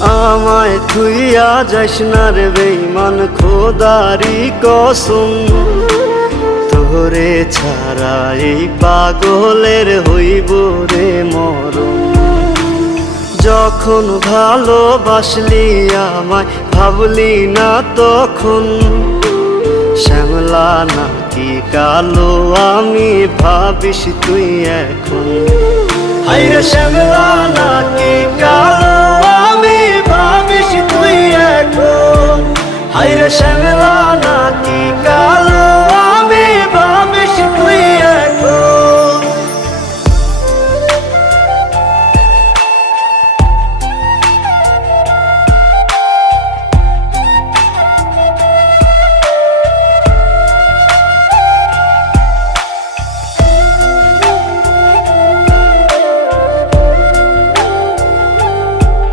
আমায় থুইয়া যাইস না রে বেঈমান, খোদারি কসম। তোরে ছাড়া এই পাগলের হইব রে মরণ। যখন ভালোবাসলি আমায় ভাবলি না তখন, শ্যামলা নাকি কালো আমি ভাবিস তুই এখন। হায়রে শ্যামলা নাকি কালো